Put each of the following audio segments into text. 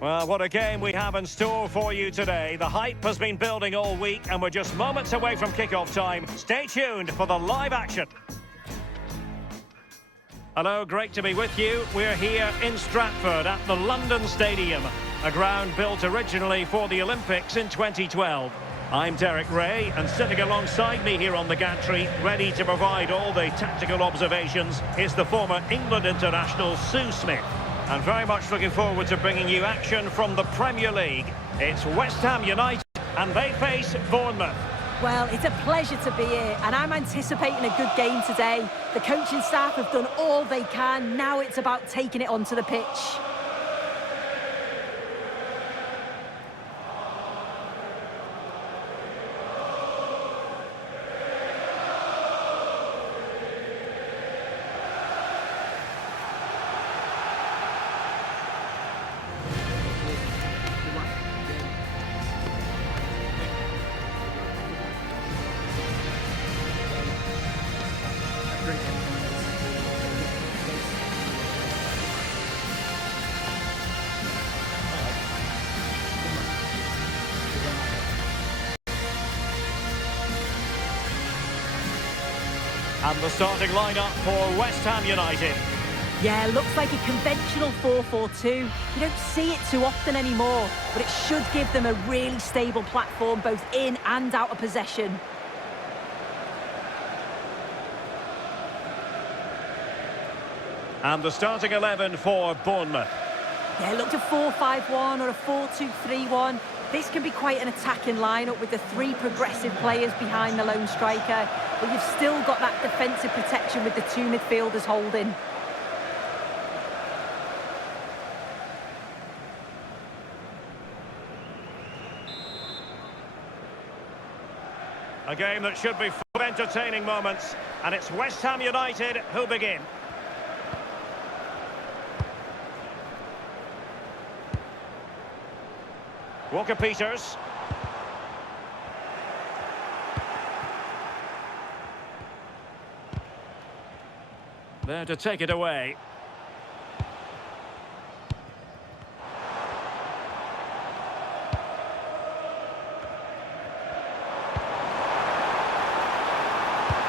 Well, what a game we have in store for you today. The hype has been building all week and we're just moments away from kick-off time. Stay tuned for the live action. Hello, great to be with you. We're here in Stratford at the London Stadium, a ground built originally for the Olympics in 2012. I'm Derek Ray, and sitting alongside me here on the gantry, ready to provide all the tactical observations, is the former England international Sue Smith. And very much looking forward to bringing you action from the Premier League. It's West Ham United, and they face Bournemouth. Well, it's a pleasure to be here, and I'm anticipating a good game today. The coaching staff have done all they can. Now it's about taking it onto the pitch. And the starting lineup for West Ham United. Yeah, looks like a conventional 4-4-2. You don't see it too often anymore, but it should give them a really stable platform both in and out of possession. And the starting 11 for Bournemouth. Yeah, look to 4-5-1 or a 4-2-3-1. This can be quite an attacking lineup with the three progressive players behind the lone striker, but you've still got that defensive protection with the two midfielders holding. A game that should be full of entertaining moments, and it's West Ham United who begin. Walker-Peters. There to take it away.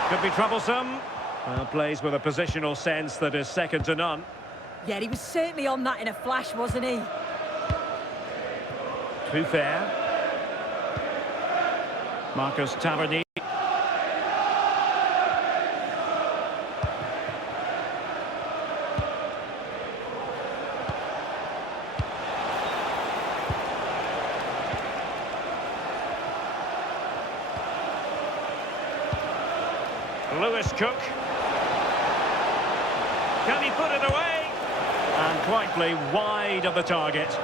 Could be troublesome. Well, plays with a positional sense that is second to none. Yeah, he was certainly on that in a flash, wasn't he? Too fair. Marcus Tavernier. Lewis Cook. Can he put it away? And quietly wide of the target.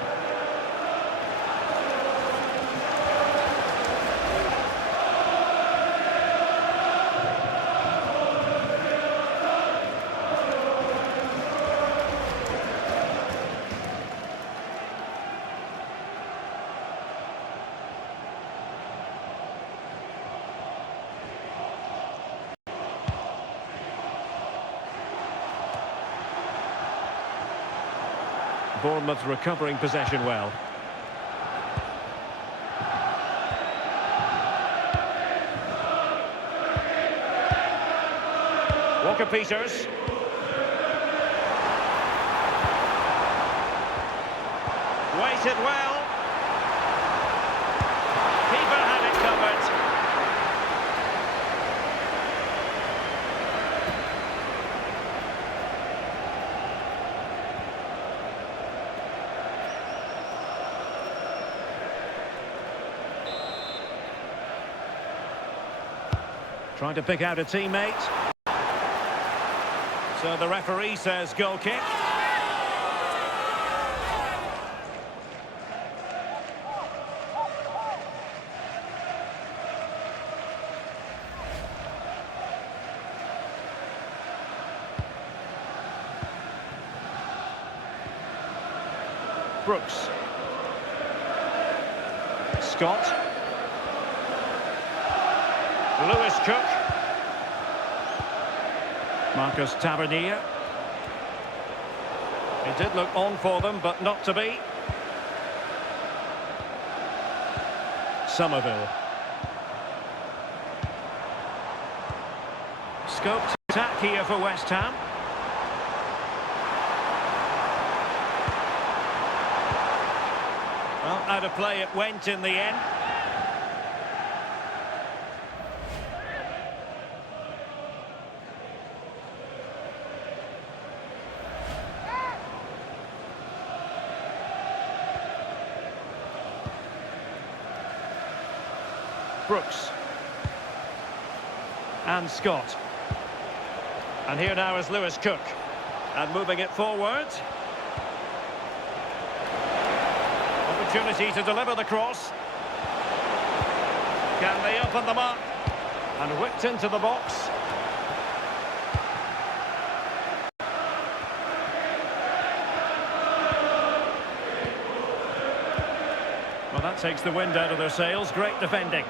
Bournemouth recovering possession well. Walker-Peters. Waited well. Keeper had it covered. Trying to pick out a teammate. So the referee says goal kick. Brooks. Scott. Lewis Cook. Marcus Tavernier. It did look on for them, but not to be. Somerville. Scope to attack here for West Ham. Well, out of play it went in the end. Brooks. And Scott. And here now is Lewis Cook. And moving it forward. Opportunity to deliver the cross. Can they open them up? And whipped into the box. Well, that takes the wind out of their sails. Great defending.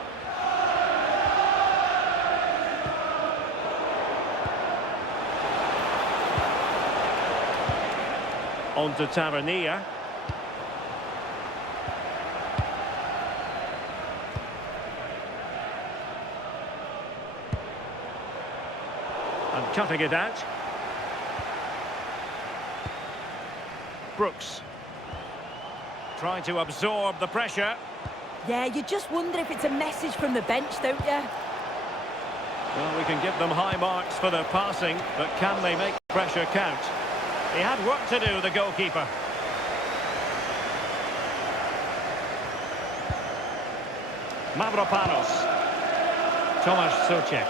On to Tavernier. And cutting it out. Brooks. Trying to absorb the pressure. Yeah, you just wonder if it's a message from the bench, don't you? Well, we can give them high marks for their passing, but can they make pressure count? He had work to do, the goalkeeper. Mavropanos. Tomasz Souček.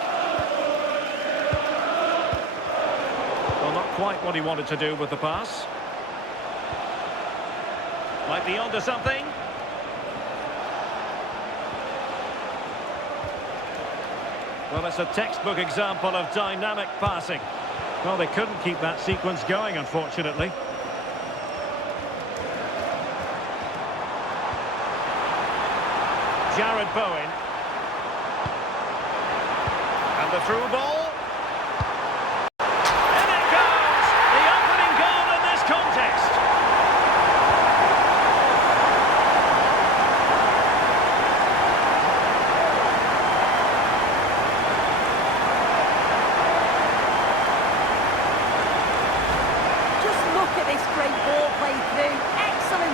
Well, not quite what he wanted to do with the pass. Might be onto something. Well, it's a textbook example of dynamic passing. Well, they couldn't keep that sequence going, unfortunately. Jared Bowen. And the through ball. And it goes! The opening goal in this contest.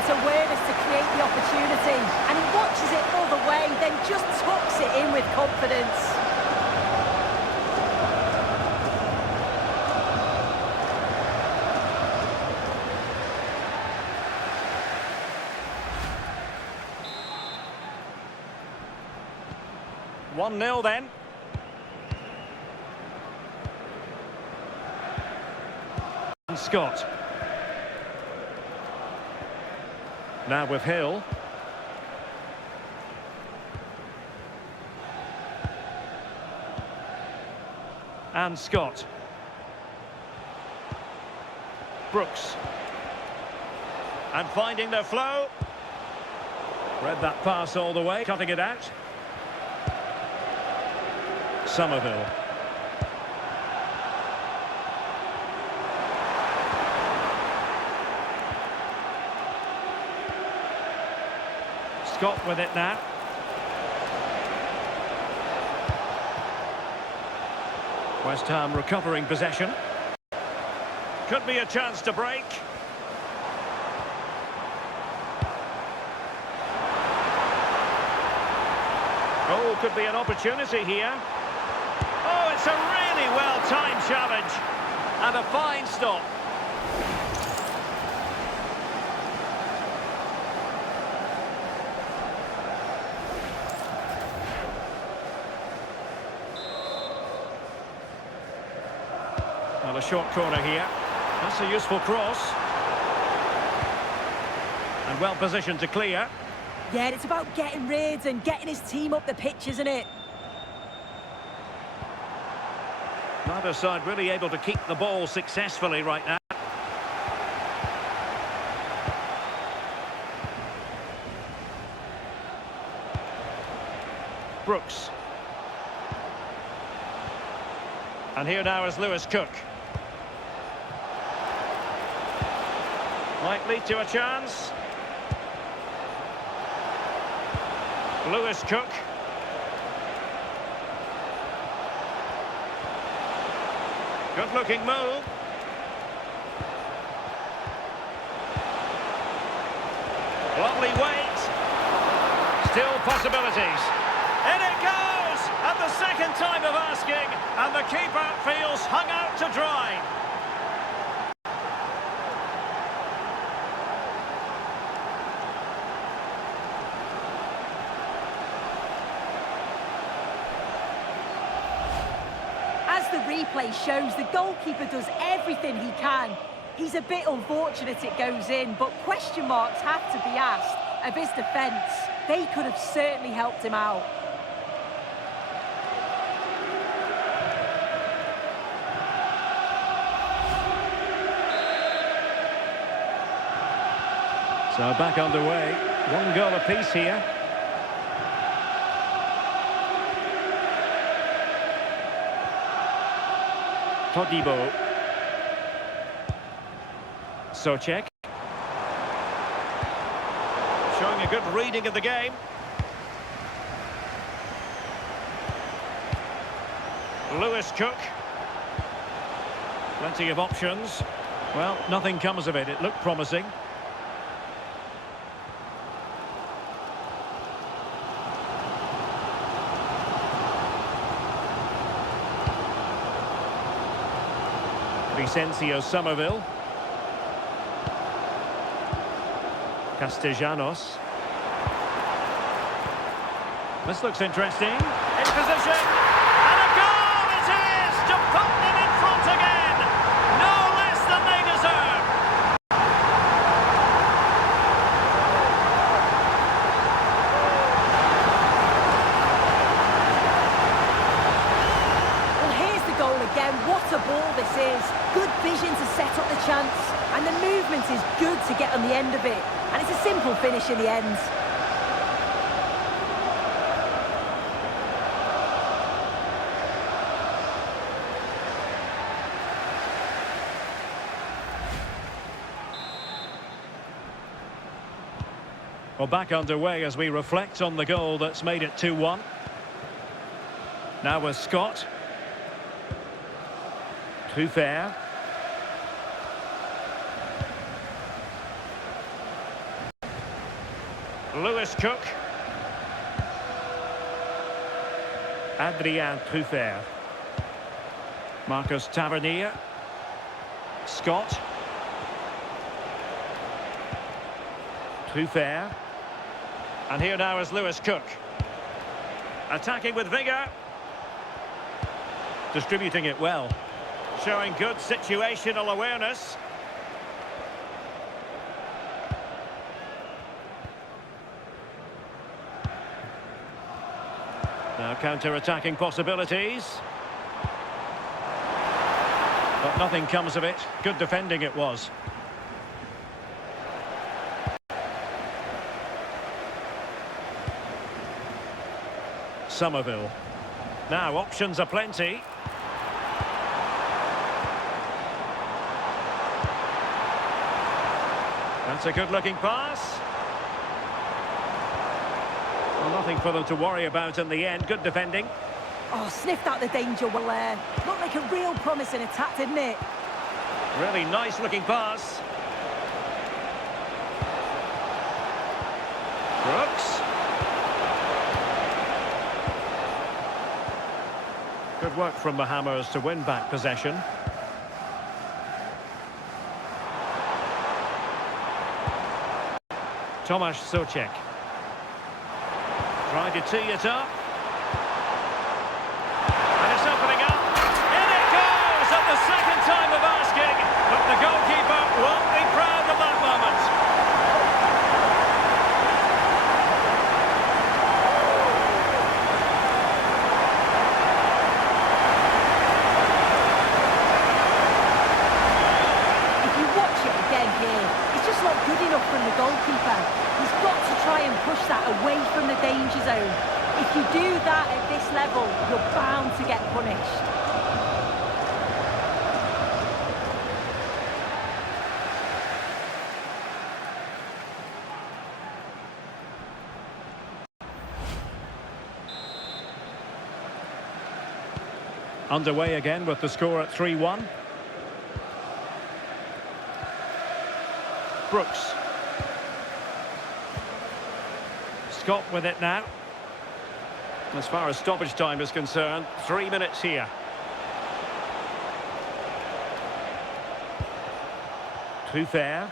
Awareness to create the opportunity, and he watches it all the way, then just tucks it in with confidence. One 0 then. And Scott. Now with Hill. And Scott. Brooks. And finding their flow. Read that pass all the way, cutting it out. Somerville. Scott with it now. West Ham recovering possession. Could be a chance to break. Oh, could be an opportunity here. Oh, it's a really well-timed challenge. And a fine stop. Well, a short corner here. That's a useful cross. And well positioned to clear. Yeah, it's about getting rid and getting his team up the pitch, isn't it? Neither side really able to keep the ball successfully right now. Brooks. And here now is Lewis Cook. Might lead to a chance. Lewis Cook. Good-looking move. Lovely weight. Still possibilities. In it goes! At the second time of asking, and the keeper feels hung out to dry. As the replay shows, the goalkeeper does everything he can. He's a bit unfortunate it goes in, but question marks have to be asked of his defence. They could have certainly helped him out. So back underway. One goal apiece here. Todibo. Socek. Showing a good reading of the game. Lewis Cook. Plenty of options. Well, nothing comes of it. It looked promising. Vicencio Somerville. Castellanos. This looks interesting. In position. And a goal it is to put them in front again. No less than they deserve. Well, here's the goal again. What a ball this is. Good vision to set up the chance. And the movement is good to get on the end of it. And it's a simple finish in the end. Well, back underway as we reflect on the goal that's made it 2-1. Now with Scott. Too fair. Lewis Cook. Adrien Truffert. Marcus Tavernier. Scott. Truffert. And here now is Lewis Cook. Attacking with vigour. Distributing it well. Showing good situational awareness. Now counter-attacking possibilities. But nothing comes of it. Good defending it was. Somerville. Now options are plenty. That's a good-looking pass. Well, nothing for them to worry about in the end. Good defending. Oh, sniffed out the danger well there. Looked like a real promising attack, didn't it? Really nice-looking pass. Brooks. Good work from the Hammers to win back possession. Tomasz Socek. Trying to tee it up. And it's opening up. In it goes at the second time of asking. But the goalkeeper won't be proud of that moment. If you watch it again here, it's just not good enough from the goalkeeper. He's got to try and push that away from the danger zone. If you do that at this level, you're bound to get punished. Underway again with the score at 3-1. Brooks. Scott with it now. As far as stoppage time is concerned, 3 minutes here. Trufer.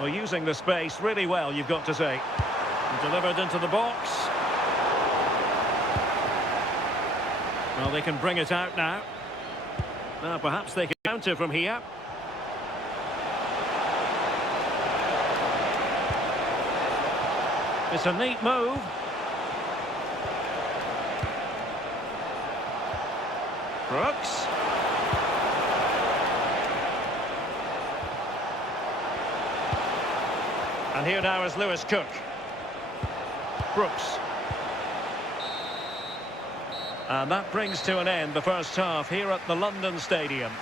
Well, using the space really well, you've got to say. Delivered into the box. Well, they can bring it out now. Perhaps they can counter from here. It's a neat move. Brooks. And here now is Lewis Cook. Brooks. And that brings to an end the first half here at the London Stadium.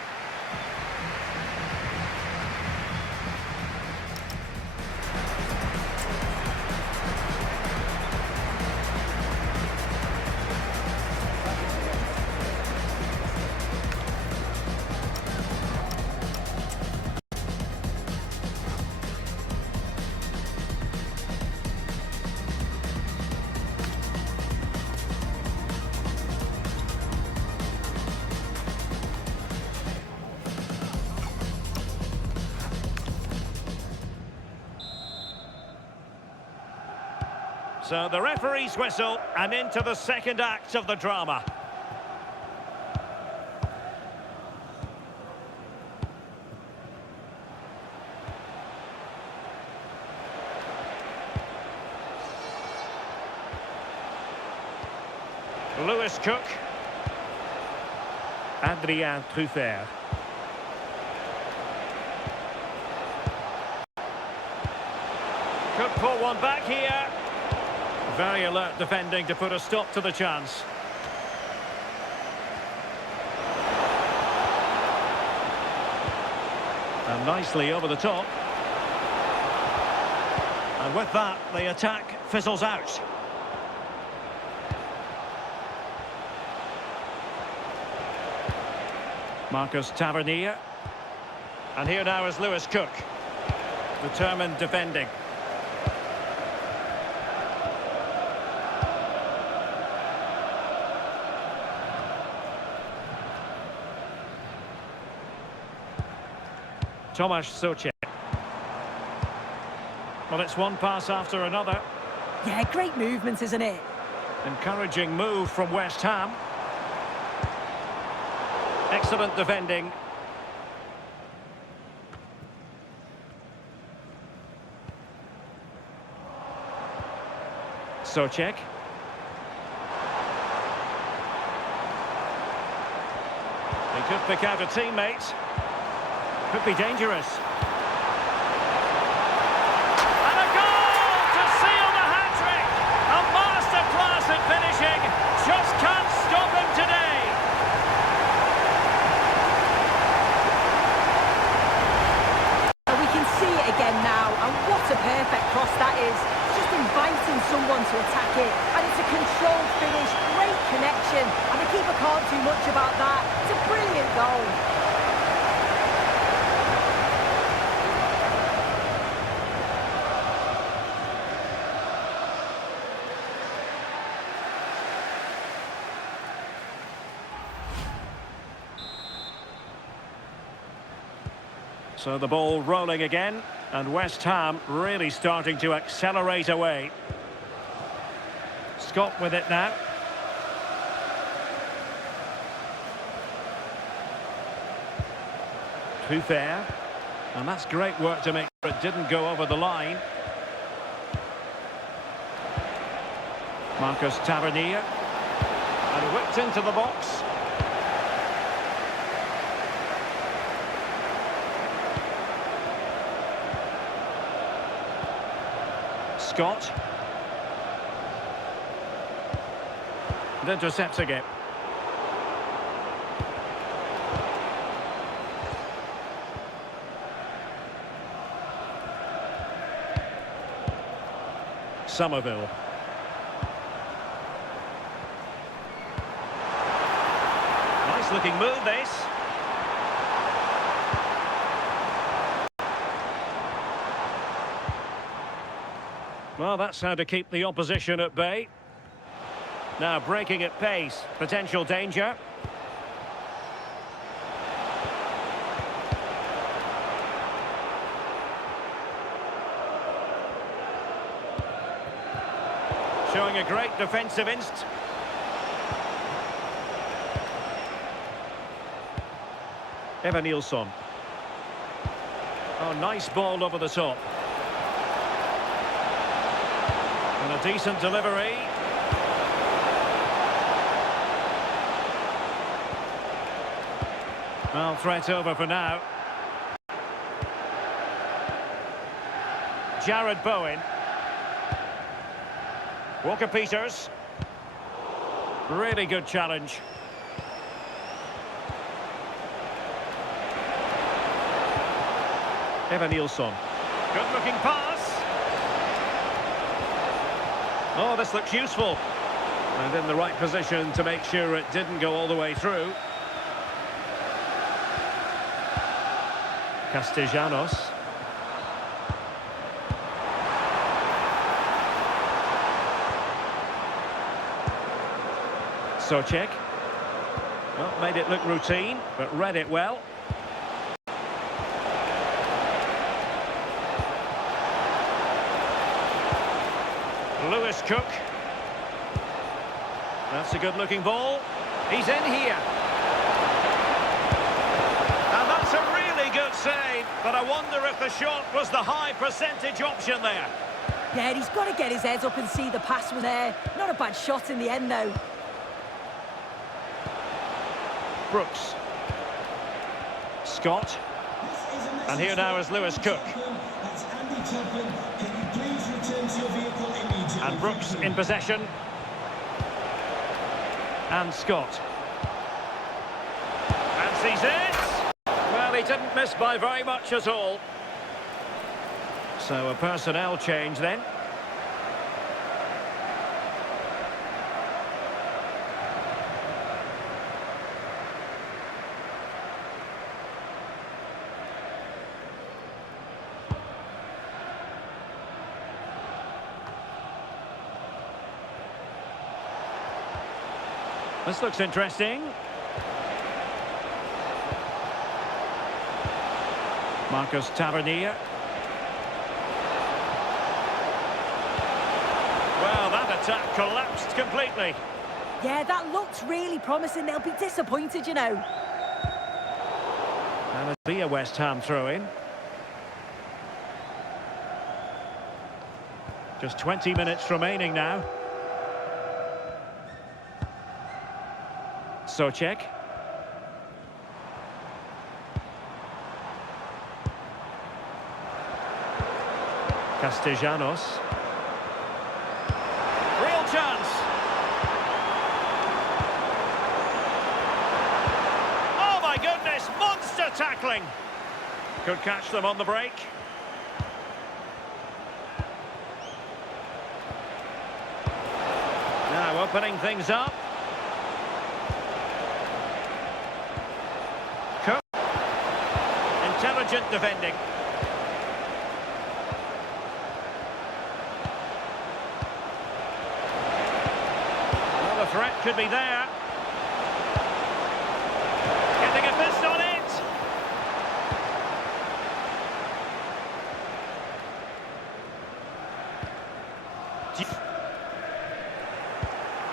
So the referee's whistle, and into the second act of the drama. Lewis Cook. Adrien Trufer. Could pull one back here. Very alert defending to put a stop to the chance. And nicely over the top. And with that, the attack fizzles out. Marcus Tavernier. And here now is Lewis Cook. Determined defending. Tomasz Souček. Well, it's one pass after another. Yeah, great movement, isn't it? Encouraging move from West Ham. Excellent defending. Souček. He could pick out a teammate. Could be dangerous. And a goal to seal the hat-trick! A masterclass at finishing. Just can't stop him today. We can see it again now, and what a perfect cross that is. It's just inviting someone to attack it, and it's a controlled finish, great connection, and the keeper can't do much about that. It's a brilliant goal. So the ball rolling again, and West Ham really starting to accelerate away. Scott with it now. Trufer. And that's great work to make sure it didn't go over the line. Marcus Tavernier. And whipped into the box. Scott. And intercepts again. Somerville. Nice looking move, this. Well, that's how to keep the opposition at bay. Now breaking at pace, potential danger. Showing a great defensive instinct. Evanilson. Oh, nice ball over the top. And a decent delivery. Well, threat over for now. Jared Bowen. Walker-Peters. Really good challenge. Evanilson. Good-looking pass. Oh, this looks useful. And in the right position to make sure it didn't go all the way through. Castellanos. Socek. Well, made it look routine, but read it well. Lewis Cook. That's a good-looking ball. He's in here. And that's a really good save, but I wonder if the shot was the high percentage option there. Yeah, he's got to get his head up and see the pass was there. Not a bad shot in the end, though. Brooks. Scott. And here now is Lewis Cook. And Brooks in possession. And Scott. And sees it. Well, he didn't miss by very much at all. So a personnel change then. This looks interesting. Marcus Tavernier. Well, that attack collapsed completely. Yeah, that looked really promising. They'll be disappointed, you know. And it'll be a West Ham throw-in. Just 20 minutes remaining now. Socek. Castellanos. Real chance. Oh my goodness, monster tackling. Could catch them on the break. Now opening things up. Intelligent defending. Well, the threat could be there. Getting a fist on it.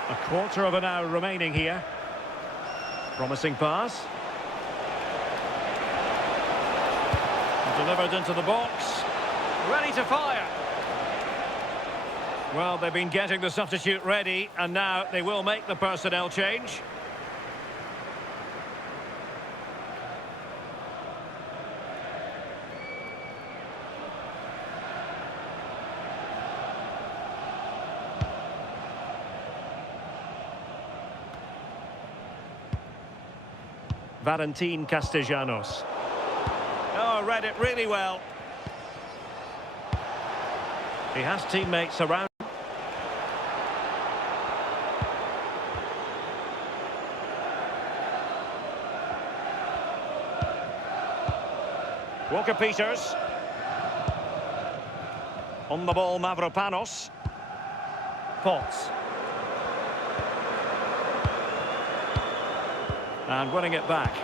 A quarter of an hour remaining here. Promising pass. Delivered into the box. Ready to fire. Well, they've been getting the substitute ready, and now they will make the personnel change. Valentin Castellanos. Oh, read it really well. He has teammates around. Walker-Peters. On the ball, Mavropanos. Potts. And winning it back.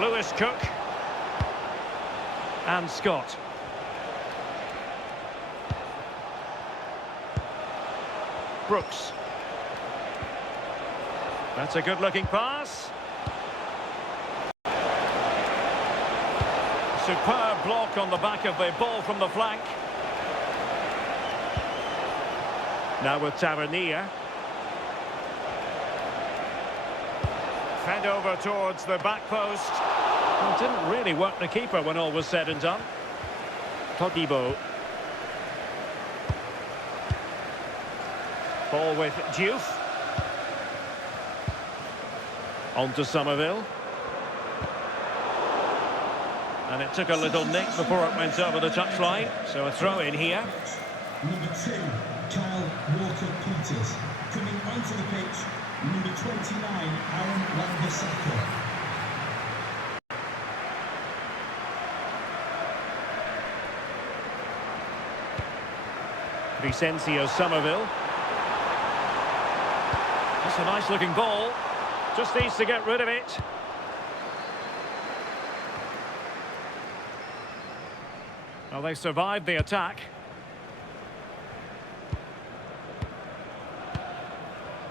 Lewis Cook. And Scott. Brooks. That's a good-looking pass. Superb block on the back of the ball from the flank. Now with Tavernier. Fed over towards the back post. Well, didn't really work the keeper when all was said and done. Todibo. Ball with Diouf. On to Somerville. And it took a little nick before it went over the touchline. So a throw in here. Number 2, Kyle Walker-Peters. Coming onto the pitch, number 29, Aaron Wan-Bissaka. Vicencio Somerville. That's a nice looking ball. Just needs to get rid of it. Well, they survived the attack.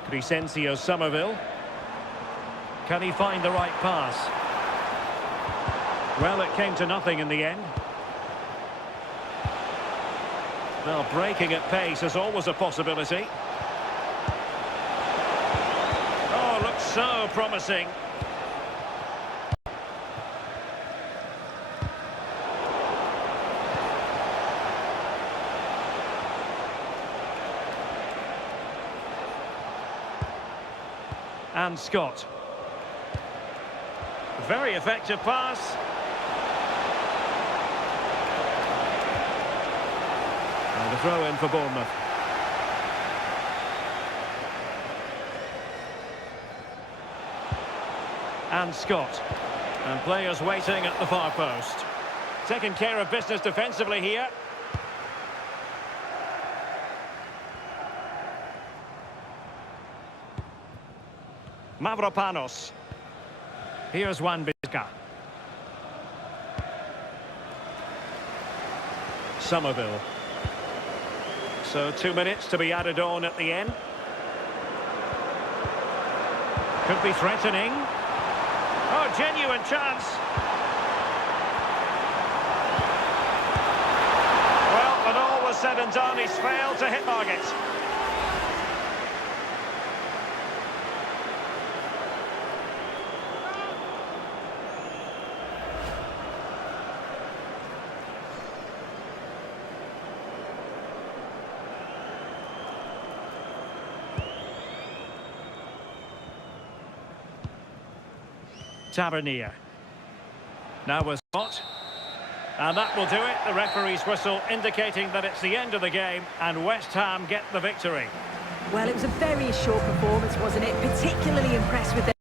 Vicencio Somerville. Can he find the right pass? Well, it came to nothing in the end. Well, breaking at pace is always a possibility. Oh, looks so promising. And Scott. Very effective pass. And a throw in for Bournemouth. And Scott. And players waiting at the far post. Taking care of business defensively here. Mavropanos. Here's Wan-Bissaka. Somerville. So 2 minutes to be added on at the end. Could be threatening. Oh, genuine chance. Well, when all was said and done, he's failed to hit target. Tavernier. Now with Scott. And that will do it. The referee's whistle indicating that it's the end of the game and West Ham get the victory. Well, it was a very short performance, wasn't it? Particularly impressed with their